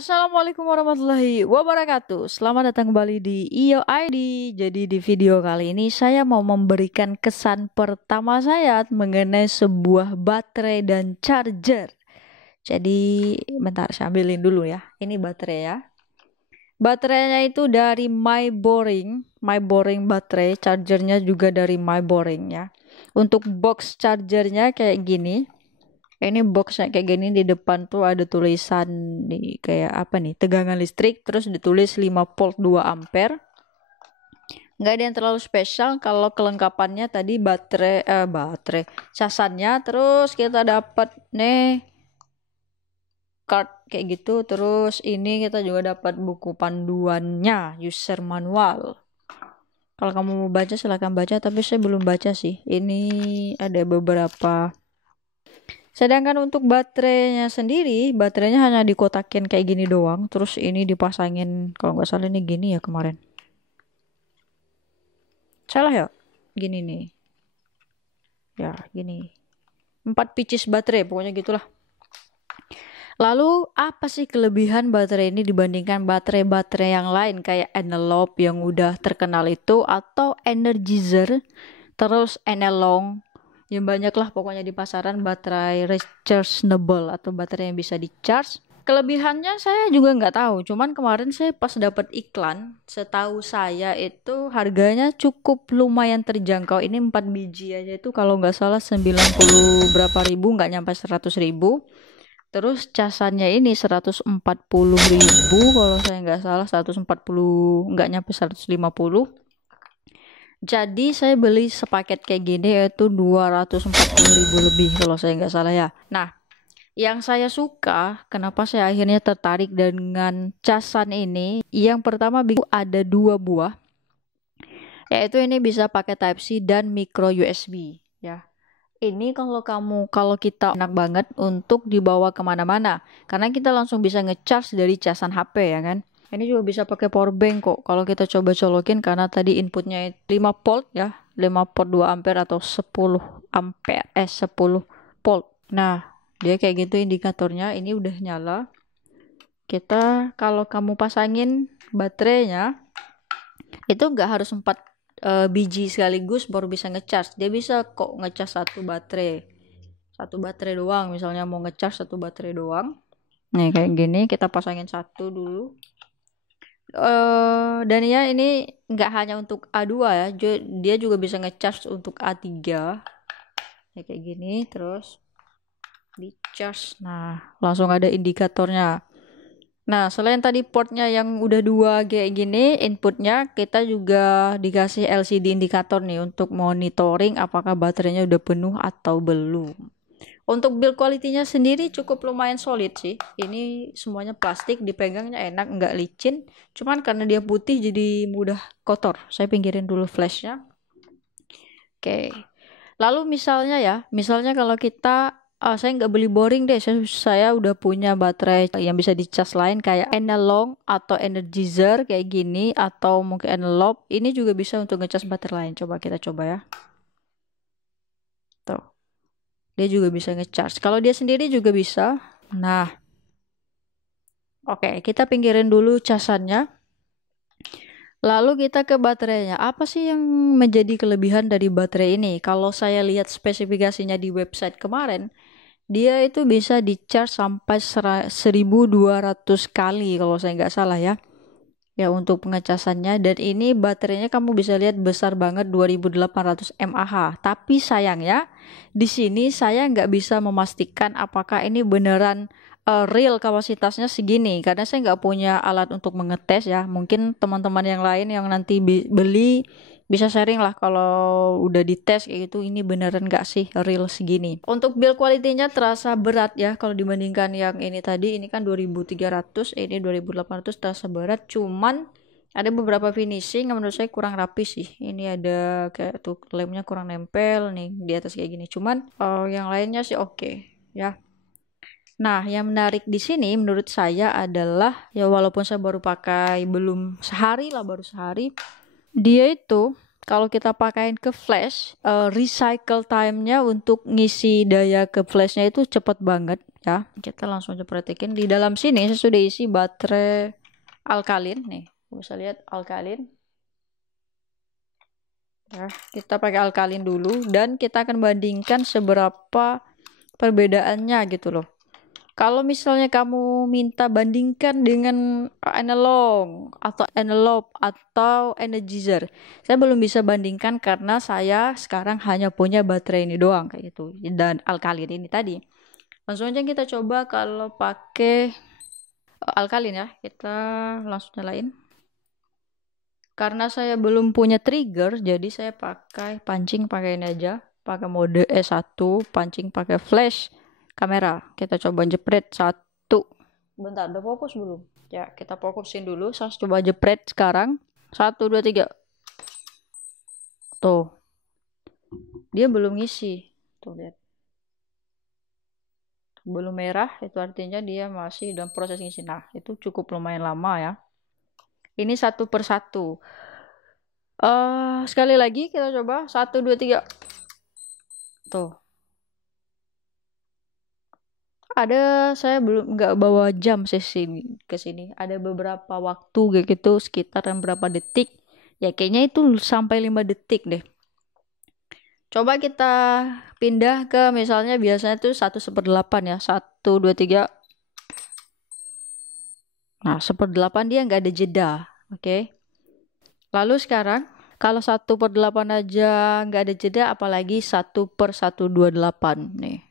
Assalamualaikum warahmatullahi wabarakatuh. Selamat datang kembali di IO ID. Jadi di video kali ini saya mau memberikan kesan pertama saya mengenai sebuah baterai dan charger. Jadi bentar saya ambilin dulu ya. Ini baterai ya. Baterainya itu dari My Boring baterai, chargernya juga dari My Boring ya. Untuk box chargernya kayak gini. Ini boxnya kayak gini, di depan tuh ada tulisan nih kayak apa nih, tegangan listrik, terus ditulis 5 volt 2 ampere. Nggak ada yang terlalu spesial. Kalau kelengkapannya tadi baterai casannya, terus kita dapat nih card kayak gitu, terus ini kita juga dapat buku panduannya, user manual. Kalau kamu mau baca silahkan baca, tapi saya belum baca sih. Ini ada beberapa. Sedangkan untuk baterainya sendiri, baterainya hanya dikotakin kayak gini doang. Terus ini dipasangin, kalau nggak salah ini gini ya kemarin. Salah ya? Gini nih. Ya, gini. 4 pieces baterai, pokoknya gitulah. Lalu, apa sih kelebihan baterai ini dibandingkan baterai-baterai yang lain kayak Enelope yang udah terkenal itu, atau Energizer, terus Enelong, yang banyak lah pokoknya di pasaran baterai rechargeable atau baterai yang bisa di-charge. Kelebihannya saya juga nggak tahu, cuman kemarin saya pas dapat iklan, setahu saya itu harganya cukup lumayan terjangkau. Ini 4 biji aja itu kalau nggak salah 90 berapa ribu, nggak nyampe 100 ribu. Terus casannya ini 140 ribu, kalau saya nggak salah 140, nggak nyampe 150. Jadi saya beli sepaket kayak gini yaitu 240 ribu lebih kalau saya nggak salah ya. Nah, yang saya suka, kenapa saya akhirnya tertarik dengan casan ini, yang pertama ada 2 buah, yaitu ini bisa pakai Type C dan micro USB ya. Ini kalau kita enak banget untuk dibawa kemana-mana, karena kita langsung bisa ngecharge dari casan HP ya kan. Ini juga bisa pakai power bank kok kalau kita coba colokin, karena tadi inputnya 5 volt ya, 5 volt 2 ampere atau 10 ampere 10 volt. Nah, dia kayak gitu indikatornya. Ini udah nyala. Kita kalau kamu pasangin baterainya itu nggak harus 4 biji sekaligus baru bisa ngecharge. Dia bisa kok ngecharge satu baterai doang. Misalnya mau ngecharge satu baterai doang, nih kayak gini, kita pasangin satu dulu. Dan ya ini nggak hanya untuk A2 ya, dia juga bisa ngecharge untuk A3 ya, kayak gini. Terus di charge, nah langsung ada indikatornya. Nah, selain tadi portnya yang udah 2 kayak gini, inputnya kita juga dikasih LCD indikator nih untuk monitoring apakah baterainya udah penuh atau belum. Untuk build quality-nya sendiri cukup lumayan solid sih. Ini semuanya plastik, dipegangnya enak, nggak licin. Cuman karena dia putih jadi mudah kotor. Saya pinggirin dulu flashnya. Oke. Lalu misalnya kalau kita saya nggak beli boring deh, saya udah punya baterai yang bisa dicas lain kayak Enelong atau Energizer kayak gini, atau mungkin Enelope. Ini juga bisa untuk ngecas baterai lain. Coba kita coba ya. Tuh. Dia juga bisa ngecharge. Kalau dia sendiri juga bisa. Nah. Oke, kita pinggirin dulu casannya. Lalu kita ke baterainya. Apa sih yang menjadi kelebihan dari baterai ini? Kalau saya lihat spesifikasinya di website kemarin, dia itu bisa di-charge sampai 1200 kali kalau saya nggak salah ya. Ya, untuk pengecasannya. Dan ini baterainya kamu bisa lihat besar banget, 2800 mAh. Tapi sayangnya di sini saya nggak bisa memastikan apakah ini beneran real kapasitasnya segini, karena saya nggak punya alat untuk mengetes ya. Mungkin teman-teman yang lain yang nanti beli bisa sharing lah kalau udah dites kayak gitu, ini beneran nggak sih real segini. Untuk build quality-nya terasa berat ya kalau dibandingkan yang ini tadi. Ini kan 2300, ini 2800, terasa berat. Cuman ada beberapa finishing yang menurut saya kurang rapi sih. Ini ada kayak tuh lemnya kurang nempel nih di atas kayak gini. Cuman yang lainnya sih oke ya. Nah, yang menarik di sini menurut saya adalah ya, walaupun saya baru pakai belum sehari lah, baru sehari, dia itu kalau kita pakaiin ke flash, recycle time-nya untuk ngisi daya ke flashnya itu cepet banget ya. Kita langsung aja praktekin. Di dalam sini saya sudah isi baterai alkalin nih, bisa lihat alkalin ya. Kita pakai alkalin dulu dan kita akan bandingkan seberapa perbedaannya gitu loh. Kalau misalnya kamu minta bandingkan dengan analog atau energizer, saya belum bisa bandingkan karena saya sekarang hanya punya baterai ini doang kayak gitu dan alkalin ini tadi. Langsung aja kita coba kalau pakai alkalin ya. Kita langsung nyalain. Karena saya belum punya trigger, jadi saya pakai pancing pakai ini aja, pakai mode S1, pancing pakai flash kamera. Kita coba jepret 1. Bentar, udah fokus belum? Ya, kita fokusin dulu. Saya coba jepret sekarang. 1, 2, 3. Tuh. Dia belum ngisi. Tuh, lihat. Belum merah, itu artinya dia masih dalam proses ngisi. Nah, itu cukup lumayan lama ya. Ini 1 per 1. Sekali lagi kita coba. 1, 2, 3. Tuh. Saya belum nggak bawa jam ke sini. Ada beberapa waktu kayak gitu, sekitaran berapa detik. Ya kayaknya itu sampai 5 detik deh. Coba kita pindah ke misalnya biasanya tuh 1/8 ya. 1, 2, 3. Nah, 1/8 dia nggak ada jeda. Oke. Lalu sekarang kalau 1/8 aja nggak ada jeda, apalagi 1/128 nih.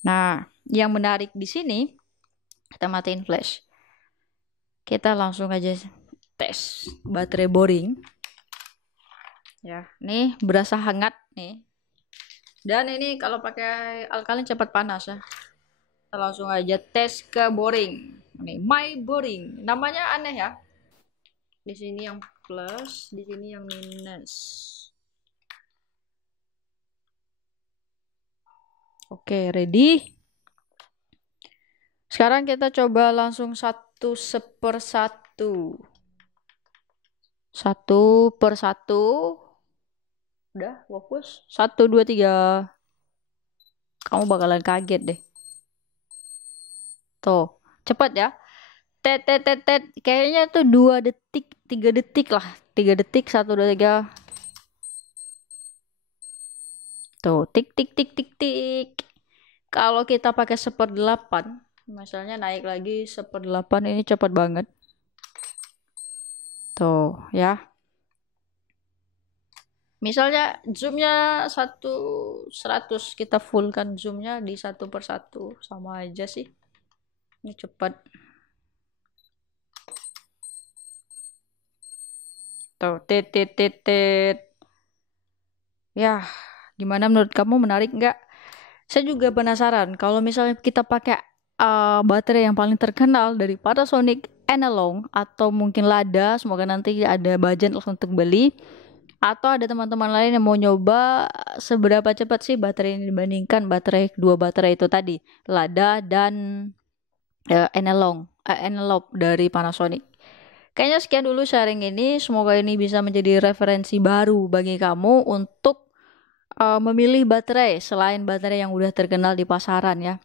Nah, yang menarik di sini, kita matiin flash. Kita langsung aja tes baterai boring. Ya, nih berasa hangat nih. Dan ini kalau pakai alkalin cepat panas ya. Kita langsung aja tes ke boring. Nih, my boring. Namanya aneh ya. Di sini yang plus, di sini yang minus. Oke, ready? Sekarang kita coba langsung 1/1. 1/1. Udah, fokus. 1, 2, 3. Kamu bakalan kaget deh. Tuh, cepat ya. Tet. Kayaknya tuh 2 detik, 3 detik lah. 3 detik, 1, 2, 3. Tuh, tik. Kalau kita pakai 1/8, misalnya naik lagi 1/8, ini cepat banget. Tuh, ya. Misalnya zoomnya 100, kita fullkan zoomnya di 1/1, sama aja sih. Ini cepat. Tuh, tit. Ya, gimana menurut kamu, menarik nggak? Saya juga penasaran kalau misalnya kita pakai baterai yang paling terkenal dari Panasonic Analog atau mungkin Lada, semoga nanti ada budget untuk beli, atau ada teman-teman lain yang mau nyoba seberapa cepat sih baterai ini dibandingkan dua baterai itu tadi, Lada dan Analog dari Panasonic. Kayaknya sekian dulu sharing ini, semoga ini bisa menjadi referensi baru bagi kamu untuk memilih baterai selain baterai yang udah terkenal di pasaran ya.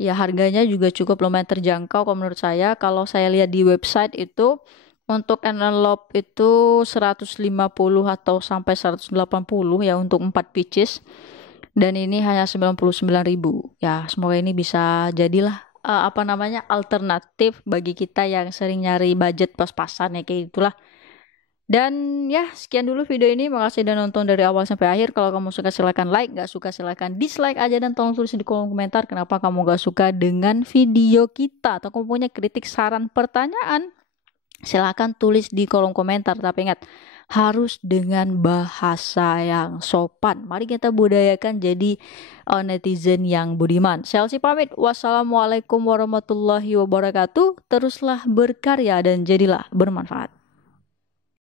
Ya harganya juga cukup lumayan terjangkau kalau menurut saya. Kalau saya lihat di website itu untuk analog itu 150 atau sampai 180 ya untuk 4 pieces. Dan ini hanya 99.000. Ya, semoga ini bisa jadilah alternatif bagi kita yang sering nyari budget pas-pasan ya kayak itulah. Dan ya, sekian dulu video ini. Makasih udah nonton dari awal sampai akhir. Kalau kamu suka silahkan like, gak suka silahkan dislike aja. Dan tolong tulis di kolom komentar kenapa kamu gak suka dengan video kita. Atau kamu punya kritik, saran, pertanyaan, silahkan tulis di kolom komentar. Tapi ingat, harus dengan bahasa yang sopan. Mari kita budayakan jadi netizen yang budiman. Chelsea pamit. Wassalamualaikum warahmatullahi wabarakatuh. Teruslah berkarya dan jadilah bermanfaat.